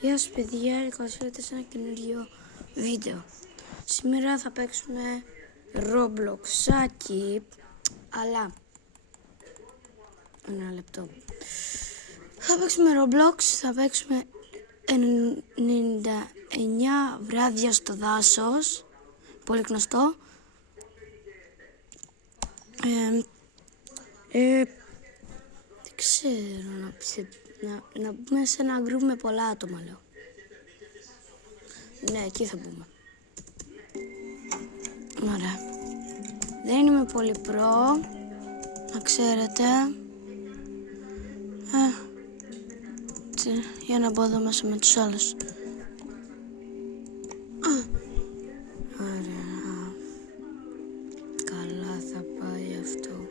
Γεια σας παιδιά, καλώς ήρθατε σε ένα καινούριο βίντεο. Σήμερα θα παίξουμε Robloxάκι, αλλά ένα λεπτό. Θα παίξουμε Roblox, θα παίξουμε 99 βράδια στο δάσος, πολύ γνωστό. Δεν ξέρω να μπούμε σε ένα group με πολλά άτομα, λέω. Ναι, εκεί θα μπούμε. Ωραία. Δεν είμαι πολύ προ, να ξέρετε. Για να μπω εδώ μέσα με τους άλλους. Ωραία. Καλά θα πάει αυτό.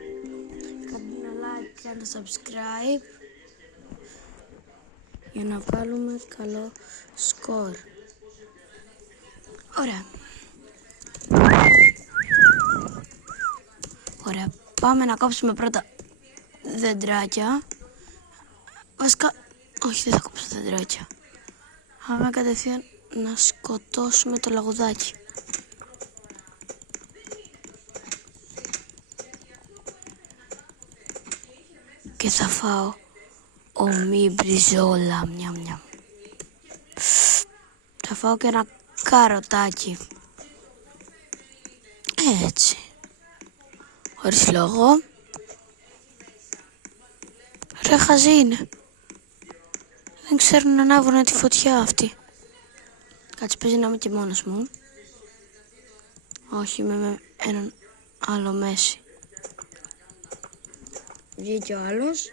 Κάντε ένα like και ένα subscribe για να βάλουμε καλό σκορ. Ωραία. Ωραία. Πάμε να κόψουμε πρώτα δεντράκια. Βασικά, όχι, δεν θα κόψω δεντράκια. Πάμε κατευθείαν να σκοτώσουμε το λαγουδάκι. Και θα φάω ομή μπριζόλα. Μιαμ. Θα φάω και ένα καροτάκι. Έτσι. Χωρίς λόγο. Ρε χαζί είναι. Δεν ξέρουν να ανάβουν τη φωτιά αυτή. Κάτσε, παίζει να είμαι και μόνος μου. Όχι, είμαι με έναν άλλο μέση. Βγήκε ο άλλος.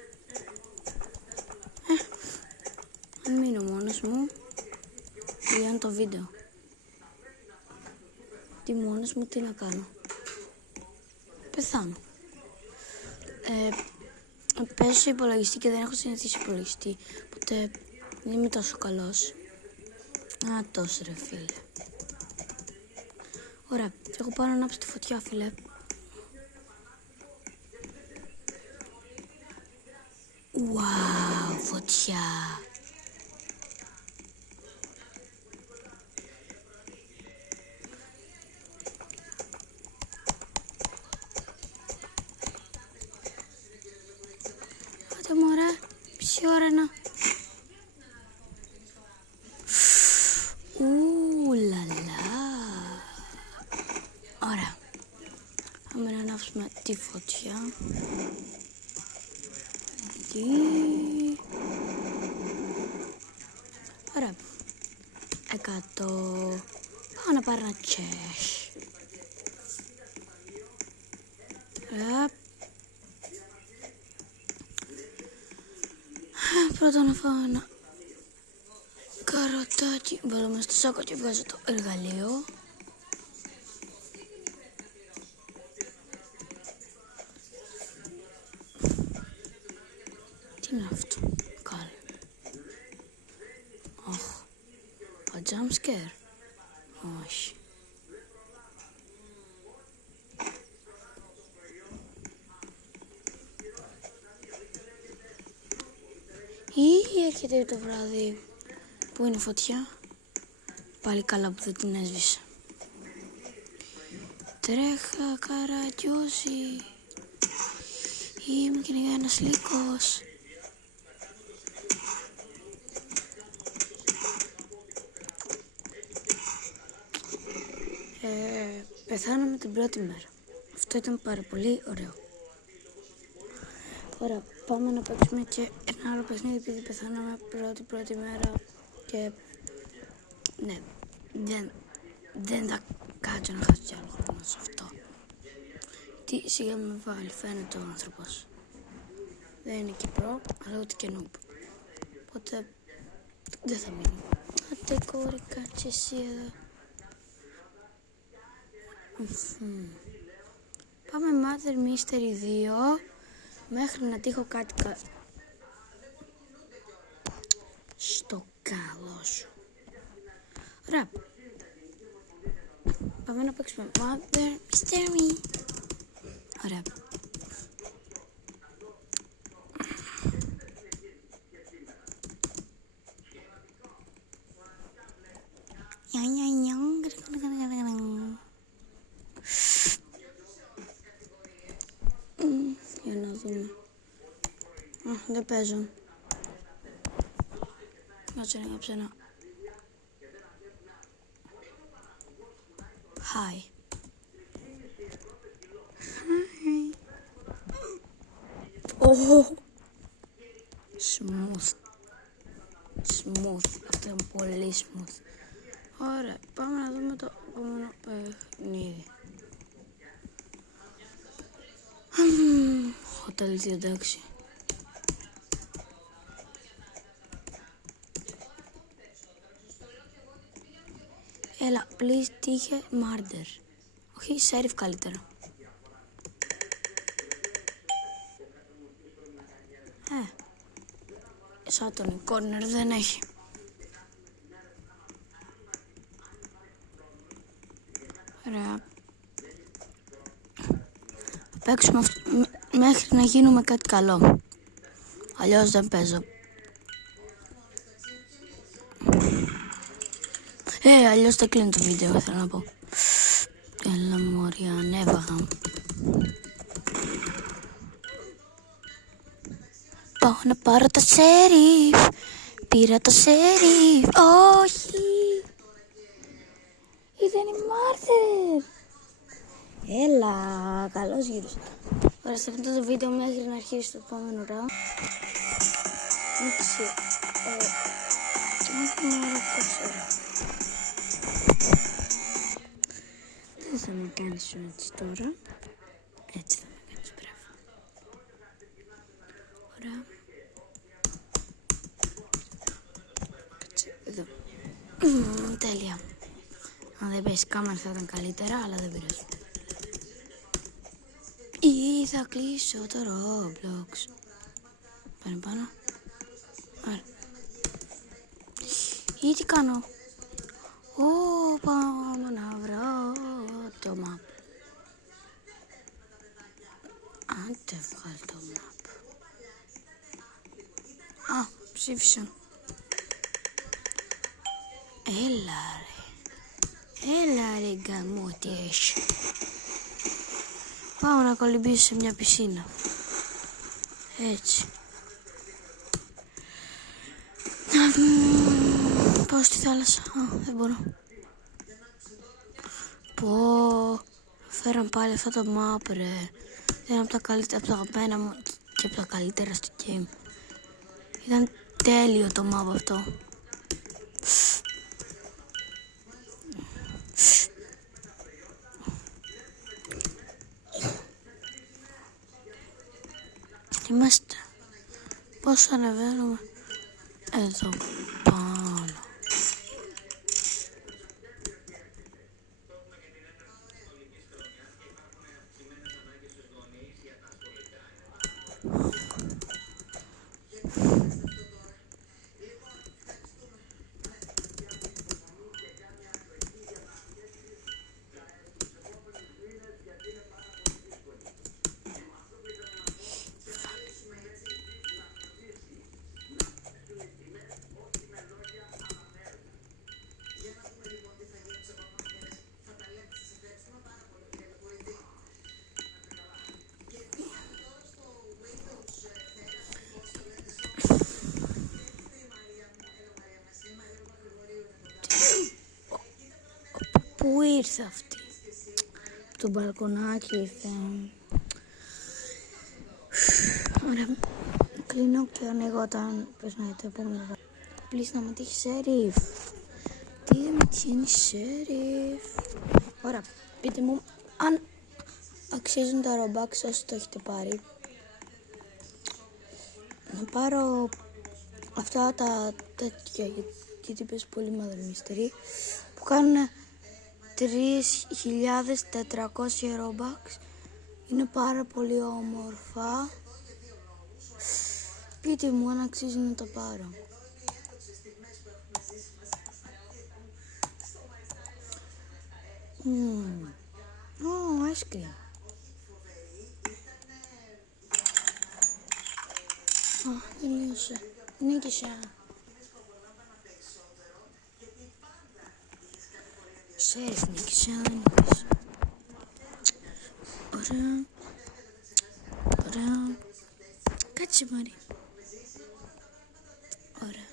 Αν μείνω μόνος μου, τελειώνει το βίντεο. Τι μόνος μου, τι να κάνω. Πεθάνω. Παίζω σε υπολογιστή και δεν έχω συνηθίσει υπολογιστή, οπότε δεν είμαι τόσο καλός. Τόσο ρε φίλε. Ωραία, εγώ πάω να ανάψω τη φωτιά, φίλε. Wow, φωτιά. Άντε μωρέ, μισή ώρα να... Ουλαλα. Ωραία. Πάμε να ανάψουμε τη φωτιά. Ωραία. 100. Πάω να πάρω ένα τσέχ. Πρώτα να φάω ένα καροτάκι. Βάλω μέσα στο σάκο και βγάζω το εργαλείο. Τι είναι αυτό? Καλά. Ο jump scare. Όχι. Ή έρχεται το βράδυ. Πού είναι η φωτιά? Πάλι καλά που δεν την έσβησα. Τρέχα καραγκιόζη. Είμαι κυνηγάει ένας λύκος. Πεθάναμε την πρώτη μέρα. Αυτό ήταν πάρα πολύ ωραίο. Ωραία, πάμε να παίξουμε και ένα άλλο παιχνίδι, επειδή πεθάναμε πρώτη μέρα και ναι, δεν θα κάτσω να χάσω κι άλλο χρόνο σε αυτό. Τι σιγά με βάλει, φαίνεται ο άνθρωπος. Δεν είναι και προ, αλλά ούτε και noob. Οπότε δεν θα μείνω. Άντε κόρη, κάτσε εσύ εδώ. Πάμε Murder Mystery 2 μέχρι να τύχω κάτι στο καλό σου. Ωραία. Πάμε να παίξουμε Murder Mystery. Ωραία. Για να δούμε. Δεν παίζουν. Κάτσε να γράψω ένα. Hi. Smooth. Αυτό είναι πολύ smooth. Ωραία, πάμε να δούμε το επόμενο παιχνίδι. Hotel, εντάξει. Έλα, please, τύχε murder. Όχι, sheriff καλύτερα. Σαν τον corner δεν έχει. Ωραία. Θα παίξουμε μέχρι να γίνουμε κάτι καλό. Αλλιώς δεν παίζω. Αλλιώς θα κλείνει το βίντεο, θέλω να πω. Έλα μωρία, ανέβαγα. Πάω να πάρω το σερίφ. Πήρα το σερίφ. Όχι. Ήταν η Μάρθερ. Έλα, καλώς γύρισα. Ωραία, σε αυτό το βίντεο μέχρι να αρχίσει το επόμενο round. Εντάξει. Δεν θα με κάνεις έτσι τώρα. Έτσι θα με κάνεις, μπράβο. Ωραία. Κάτσε εδώ. Τέλεια. Αν δεν πέσει κάμερα θα ήταν καλύτερα, αλλά δεν πειράζει. Ή θα κλείσω το Roblox. Πάνε πάνω. Άρα. Ή τι κάνω. Πάμε να βρω το map. Άντε βγάλει το map. Ψήφισαν. Έλα ρε γκαμότες. Πάω να κολυμπήσω σε μια πισίνα. Έτσι. Πάω στη θάλασσα. Δεν μπορώ. Φέραν πάλι αυτό το map ρε. Είναι από τα καλύτερα, από τα αγαπημένα μου και από τα καλύτερα στο game. Ήταν τέλειο το map αυτό. Είμαστε. Πώς ανεβαίνουμε. Εδώ πάνω. Πού ήρθε αυτή. Το μπαλκονάκι ήρθε. Ωραία. Κλείνω και ανοίγω όταν περνάει το επόμενο. Please να με τύχει σερίφ. Τι με τυχαίνει σερίφ. Ωραία. Πείτε μου αν αξίζουν τα Robux όσοι το έχετε πάρει. Να πάρω αυτά τα τέτοια γιατί πες πολύ μαδερμίστεροι που κάνουν 3.400 Robux. Είναι πάρα πολύ όμορφα. Πείτε μου αν αξίζει να το πάρω. Ice cream. Τελείωσε. Νίκησα. Σέριφ νίκησε, αλλά νίκησε. Ωραία. Ωραία. Κάτσε Μαρή. Ωραία.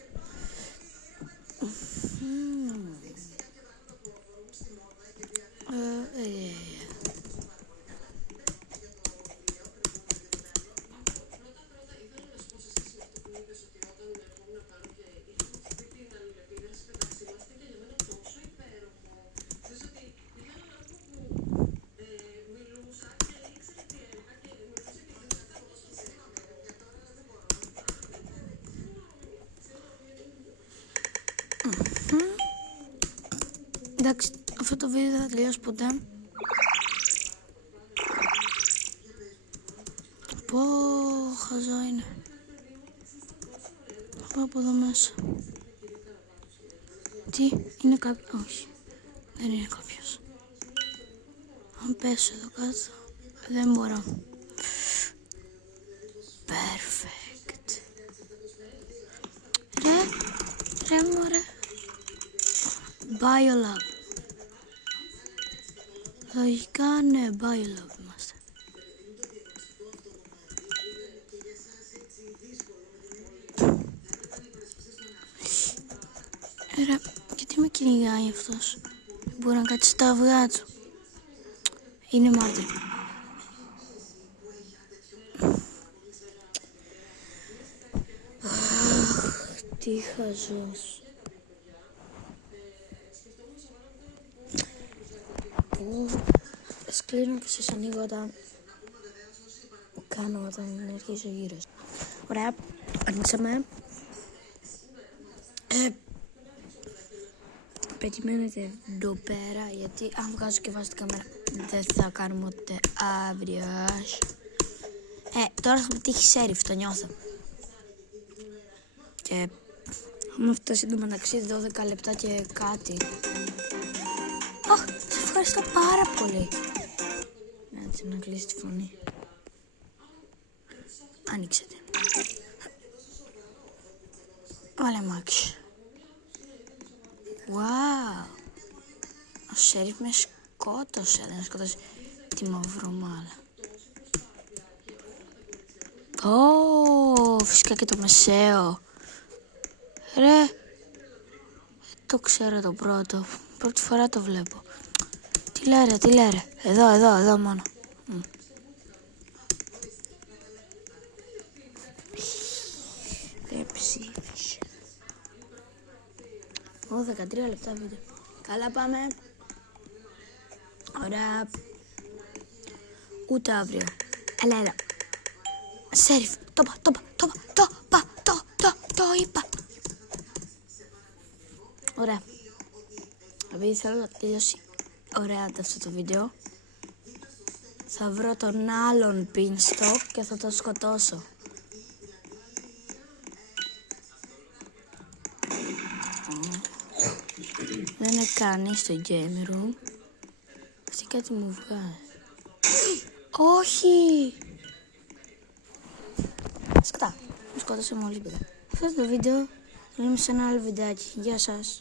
Εντάξει, αυτό το βίντεο δεν θα τελειώσει ποτέ. Πω, χαζό είναι. Θα πάω από εδώ μέσα. Τι, είναι κάποιος? Όχι, δεν είναι κάποιος. Αν πέσω εδώ κάτω, δεν μπορώ. Perfect. Ρε μωρέ. Biolab. Λογικά ναι, Biolab είμαστε. Ρε, γιατί με κυνηγάει αυτός? Δεν μπορεί να κάτσει στα αυγά του. Είναι μάρτυρ. Τι χαζός. Σκλίνω και σας ανοίγω όταν κάνω, όταν αρχίσω γύρω. Ωραία, ανοίξαμε. Περιμένετε εδώ πέρα, γιατί αν βγάζω και βάζω την κάμερα δεν θα κάνουμε ούτε αύριο. Τώρα θα μου τύχει σέριφ, το νιώθω. Και μου φτάσει το μεταξύ 12 λεπτά και κάτι. Αχ, σε ευχαριστώ πάρα πολύ. Έτσι, να κλείσει τη φωνή. Ανοίξτε. Βάλε μάξι. Wow. Ο σέριφ με σκότωσε. Δεν σκότωσε τη μαυρομάλα. Φυσικά και το μεσαίο. Ρε, το ξέρω το πρώτο. Πρώτη φορά το βλέπω. Τι λέρε. Εδώ μόνο. Δεν ψήφισε. 13 λεπτά βίντεο. Καλά πάμε. Ωραία. Ούτε αύριο. Έλα. Σέριφ. Το είπα. Ωραία. Επειδή θέλω να τελειώσει ωραία αυτό το βίντεο, θα βρω τον άλλον Beanstalk και θα το σκοτώσω. Δεν είναι κανείς στο game room. Αυτή κάτι μου βγάζει. Όχι! Σκατά. Μου σκότωσε μόλις πήρα. Αυτό το βίντεο θα λέμε σε ένα άλλο βιντεάκι. Γεια σας.